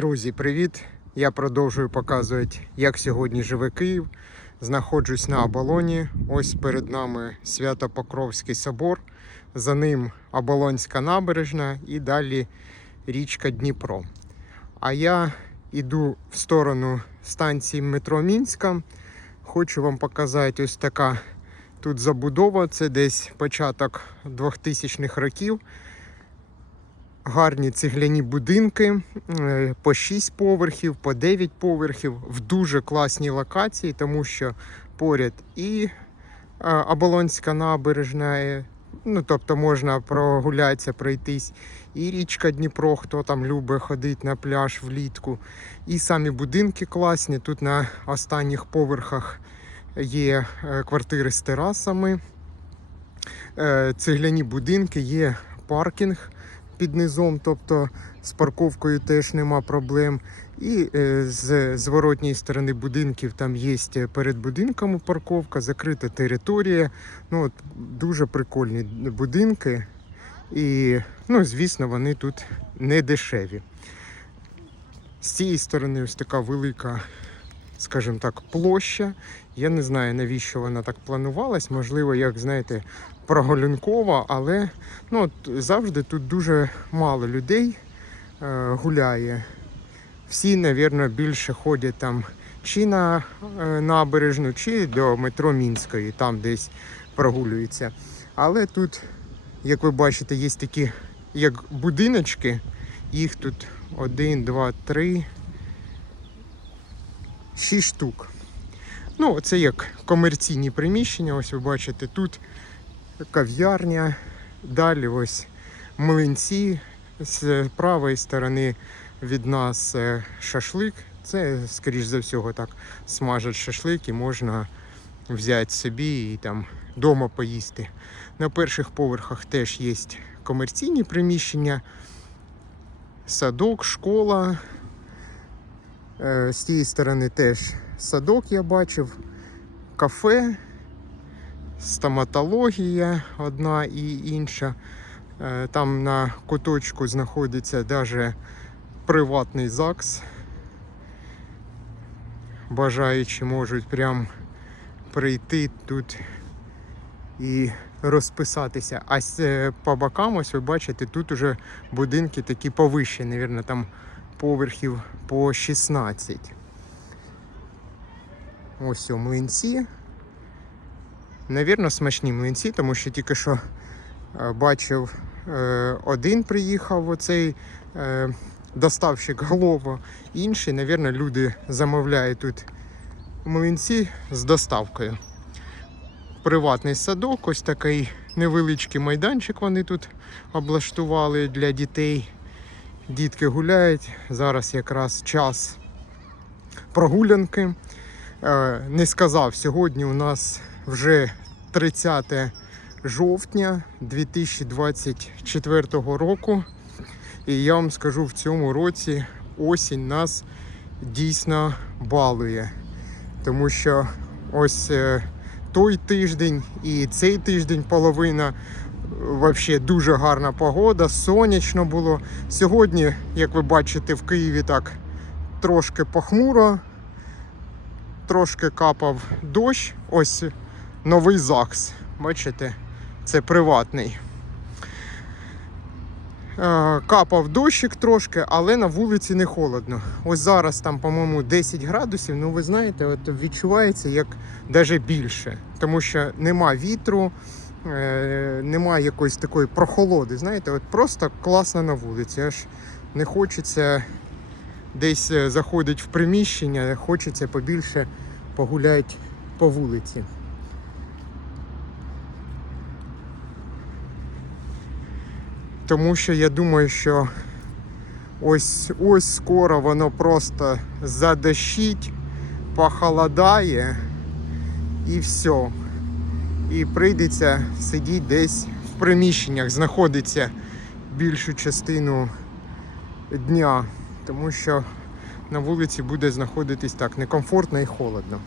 Друзі, привіт! Я продовжую показувати, як сьогодні живе Київ. Знаходжусь на оболоні. Ось перед нами Свято-Покровський собор, за ним Оболонська набережна і далі річка Дніпро. А я йду в сторону станції метро Мінська. Хочу вам показати ось така тут забудова. Це десь початок 2000-х років гарні цегляні будинки е, по 6 поверхів, по 9 поверхів в дуже класній локації, тому що поряд і е, Оболонська набережна, ну тобто можна прогулятися, пройтись, і річка Дніпро, хто там любить ходити на пляж влітку. І самі будинки класні. Тут на останніх поверхах є е, квартири з терасами. Цегляні будинки, є паркінг під низом, тобто з парковкою теж нема проблем. І е, з зворотньої сторони будинків там є перед будинками парковка, закрита територія. Ну, от, Дуже прикольні будинки. І, ну, звісно, вони тут не дешеві. З цієї сторони ось така велика, скажімо так, площа. Я не знаю, навіщо вона так планувалась. Можливо, як знаєте, прогулянкова, але ну, от, завжди тут дуже мало людей е, гуляє. Всі, мабуть, більше ходять там чи на е, набережну, чи до метро Мінської, там десь прогулюються. Але тут, як ви бачите, є такі як будиночки. Їх тут один, два, три, шість штук. Ну, це як комерційні приміщення. Ось ви бачите, тут кав'ярня, далі ось млинці. З правої сторони від нас е, шашлик. Це, скоріш за всього, так смажать шашлик і можна взяти собі і там вдома поїсти. На перших поверхах теж є комерційні приміщення, садок, школа. Е, З тієї сторони теж садок я бачив, кафе, стоматологія одна і інша. Е, Там на куточку знаходиться навіть приватний ЗАГС. Бажаючі можуть прям прийти тут і розписатися. А е, по бокам, ось ви бачите, тут уже будинки такі повищі, мабуть, там поверхів по 16. Ось у млинці. Навірно, смачні млинці, тому що тільки що е, бачив, е, один приїхав оцей е, доставщик Глово, інший, навірно, люди замовляють тут млинці з доставкою. Приватний садок, ось такий невеличкий майданчик вони тут облаштували для дітей. Дітки гуляють. Зараз якраз час прогулянки. Е, Не сказав, сьогодні у нас вже 30 жовтня 2024 року. І я вам скажу, в цьому році осінь нас дійсно балує. Тому що ось е, той тиждень і цей тиждень половина Взагалі дуже гарна погода, сонячно було. Сьогодні, як ви бачите, в Києві так трошки похмуро, трошки капав дощ. Ось новий ЗАГС. Бачите, це приватний. Е, Капав дощик трошки, але на вулиці не холодно. Ось зараз там, по-моєму, 10 градусів. Ну, ви знаєте, от відчувається як навіть більше, тому що нема вітру, немає якоїсь такої прохолоди. Знаєте, от просто класно на вулиці. Аж не хочеться десь е, заходити в приміщення, хочеться побільше погуляти по вулиці. Тому що я думаю, що ось ось скоро воно просто задощить, похолодає і все. І прийдеться сидіти десь в приміщеннях, знаходиться більшу частину дня, тому що на вулиці буде знаходитись так некомфортно і холодно.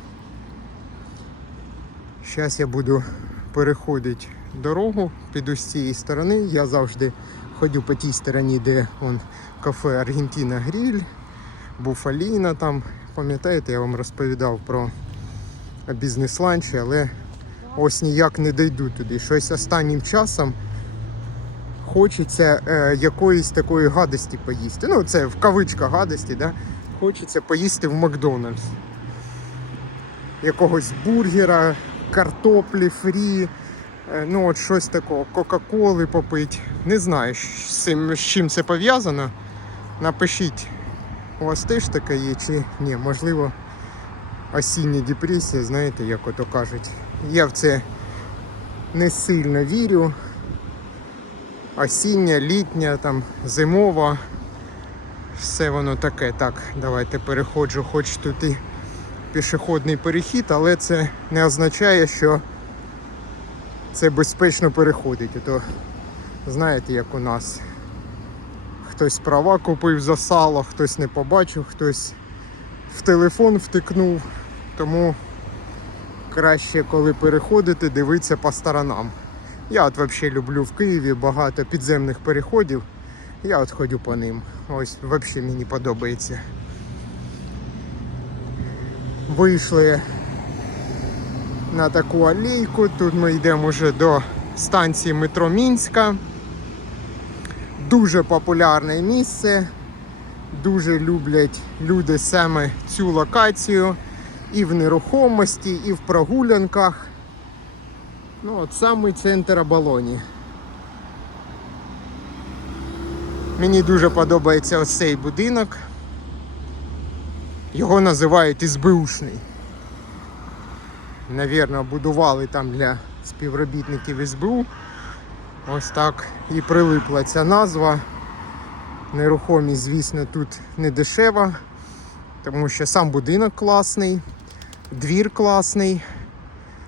Зараз я буду переходити дорогу, піду з цієї сторони. Я завжди ходю по тій стороні, де он, кафе Аргентина Гриль. Буфаліна там. Пам'ятаєте, я вам розповідав про бізнес-ланчі, але ось ніяк не дойду туди. Щось останнім часом хочеться е, якоїсь такої гадості поїсти. Ну, це в кавичках гадості, да? хочеться поїсти в Макдональдс. Якогось бургера, картоплі, фрі, е, ну от щось такого, Кока-Коли попить. Не знаю, з чим це пов'язано. Напишіть, у вас теж таке є чи ні, можливо, осіння депресія, знаєте, як ото кажуть. Я в це не сильно вірю. Осіння, літня, там, зимова. Все воно таке. Так, давайте переходжу, хоч тут і пішохідний перехід, але це не означає, що це безпечно переходить. То знаєте, як у нас. Хтось права купив за сало, хтось не побачив, хтось в телефон втикнув. Тому краще, коли переходити, дивитися по сторонам. Я от взагалі люблю в Києві багато підземних переходів. Я от ходю по ним. Ось взагалі мені подобається. Вийшли на таку алейку. Тут ми йдемо вже до станції метро Мінська. Дуже популярне місце. Дуже люблять люди саме цю локацію і в нерухомості, і в прогулянках. Ну, от самий центр Абалоні. Мені дуже подобається ось цей будинок. Його називають СБУшний. Навірно, будували там для співробітників СБУ. Ось так і прилипла ця назва. Нерухомість, звісно, тут не дешева, тому що сам будинок класний, двір класний.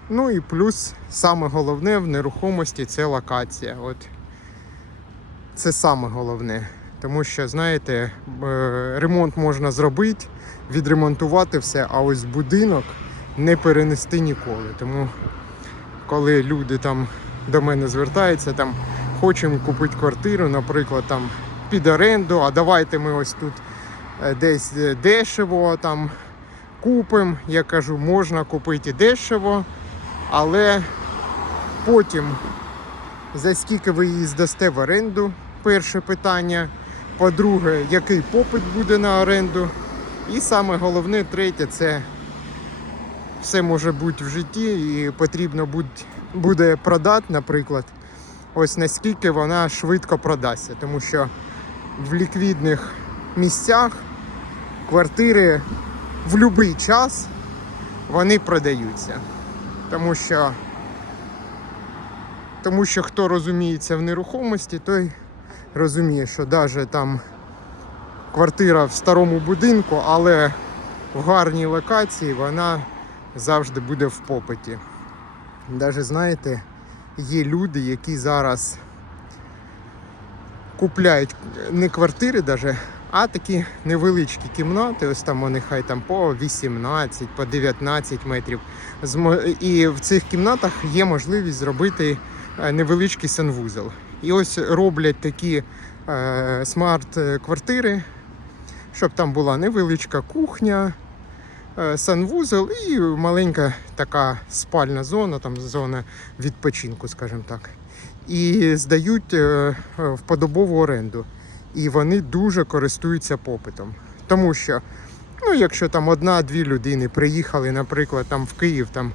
Ну і плюс саме головне в нерухомості це локація. От це саме головне. Тому що, знаєте, е, ремонт можна зробити, відремонтувати все, а ось будинок не перенести ніколи. Тому коли люди там до мене звертаються, там хочемо купити квартиру, наприклад, там під оренду, а давайте ми ось тут е, десь е, дешево там купимо. Я кажу, можна купити дешево, але потім за скільки ви її здасте в оренду, перше питання. По-друге, який попит буде на оренду. І саме головне, третє, це все може бути в житті і потрібно буде продати, наприклад, ось наскільки вона швидко продасться. Тому що в ліквідних місцях квартири в будь-який час вони продаються. Тому що, тому що хто розуміється в нерухомості, той розуміє, що навіть там квартира в старому будинку, але в гарній локації вона завжди буде в попиті. Навіть знаєте, є люди, які зараз купляють не квартири, даже, а такі невеличкі кімнати. Ось там вони хай там по 18, по 19 метрів. І в цих кімнатах є можливість зробити е, невеличкий санвузол. І ось роблять такі е, смарт-квартири, щоб там була невеличка кухня, е, санвузол і маленька така спальна зона, там зона відпочинку, скажімо так. І здають е, в подобову оренду. І вони дуже користуються попитом. Тому що, ну, якщо там одна-дві людини приїхали, наприклад, там в Київ там,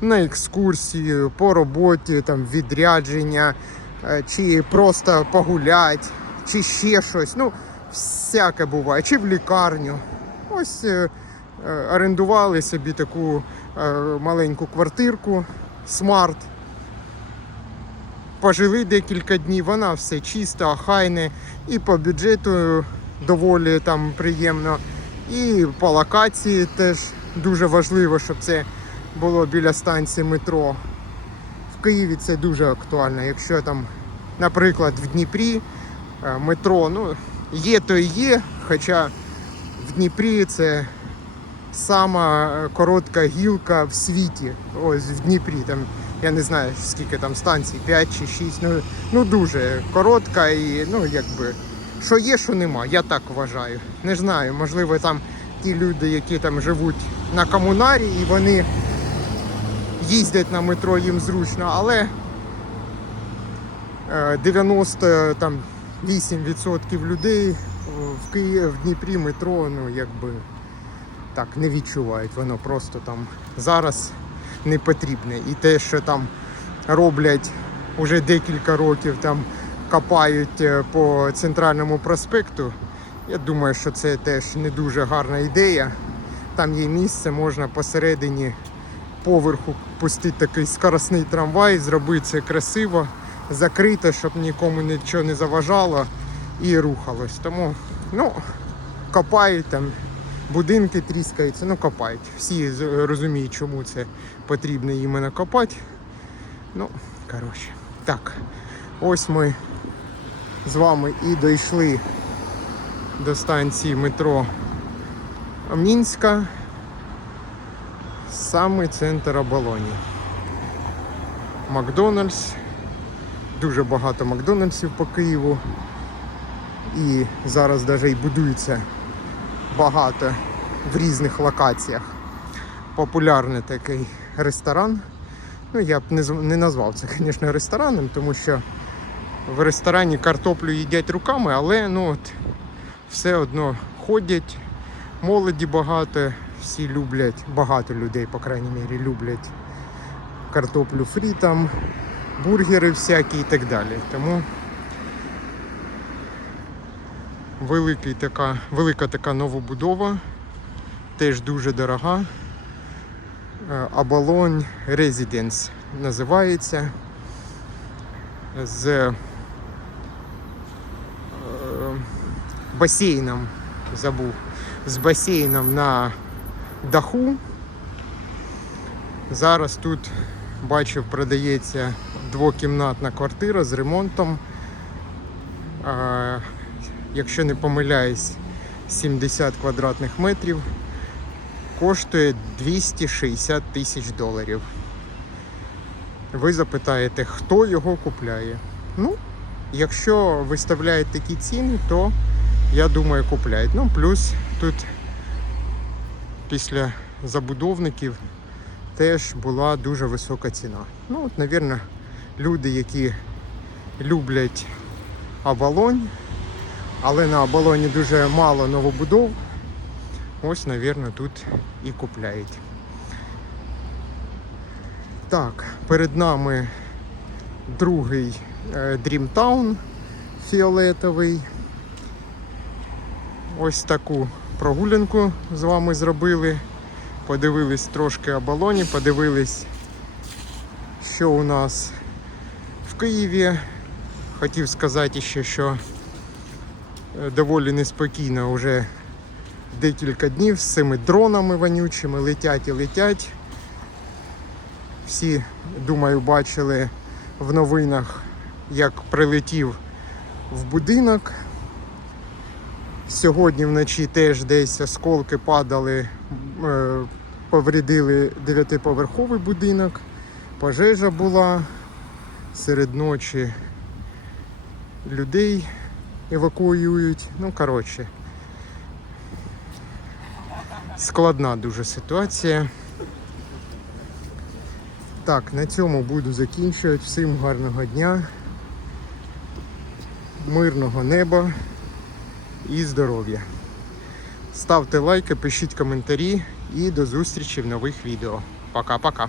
на екскурсію, по роботі, там, відрядження, е, чи просто погулять, чи ще щось. Ну, всяке буває, чи в лікарню. Ось е, е, орендували собі таку е, маленьку квартирку, смарт. Пожили декілька днів, вона все чисто, охайне, і по бюджету доволі там приємно, і по локації теж дуже важливо, щоб це було біля станції метро. В Києві це дуже актуально. Якщо там, наприклад, в Дніпрі е, метро, ну, є то і є, хоча в Дніпрі це сама е, коротка гілка в світі. Ось в Дніпрі. Там, я не знаю, скільки там станцій, 5 чи 6. Ну, ну дуже коротка і ну, якби, що є, що нема. Я так вважаю. Не знаю, можливо, там ті люди, які там живуть на комунарі, і вони їздять на метро, їм зручно, але е, 98% там, 8% людей е, в Києві, в Дніпрі метро, ну якби так не відчувають. Воно просто там зараз не потрібне. І те, що там роблять уже декілька років, там копають е, по центральному проспекту. Я думаю, що це теж не дуже гарна ідея. Там є місце, можна посередині поверху пустити такий скоростний трамвай, зробити це красиво, закрито, щоб нікому нічого не заважало і рухалось. Тому ну, копають там, будинки тріскаються, ну копають. Всі розуміють, чому це потрібно іменно копати. Ну, коротше, так. Ось ми з вами і дійшли до станції метро Мінська. Самий центр оболоні. Макдональдс. Дуже багато Макдональдсів по Києву. І зараз навіть і будується багато в різних локаціях. Популярний такий ресторан. Ну, я б не, назвав це, звісно, рестораном, тому що в ресторані картоплю їдять руками, але ну, от, все одно ходять, молоді багато, всі люблять, багато людей, по крайній мірі, люблять картоплю фрі, там, бургери всякі і так далі. Тому великий така, велика така новобудова, теж дуже дорога. Е, Абалонь Residence називається. З е, басейном забув. З басейном на даху. Зараз тут бачив, продається двокімнатна квартира з ремонтом. Якщо не помиляюсь, 70 квадратних метрів коштує 260 тисяч доларів. Ви запитаєте, хто його купляє? Ну, якщо виставляють такі ціни, то я думаю, купляють. Ну, плюс тут після забудовників теж була дуже висока ціна. Ну, от, навірно, люди, які люблять Авалонь, але на Авалоні дуже мало новобудов, ось, навірно, тут і купляють. Так, перед нами другий е, Dreamtown фіолетовий. Ось таку прогулянку з вами зробили. Подивились трошки оболоні, подивились, що у нас в Києві. Хотів сказати ще, що е, доволі неспокійно вже декілька днів з цими дронами вонючими летять і летять. Всі, думаю, бачили в новинах, як прилетів в будинок. Сьогодні вночі теж десь осколки падали, е, повредили дев'ятиповерховий будинок, пожежа була серед ночі людей евакуюють. Ну, коротше, складна дуже ситуація. Так, на цьому буду закінчувати. Всім гарного дня, мирного неба і здоров'я. Ставте лайки, пишіть коментарі і до зустрічі в нових відео. Пока-пока.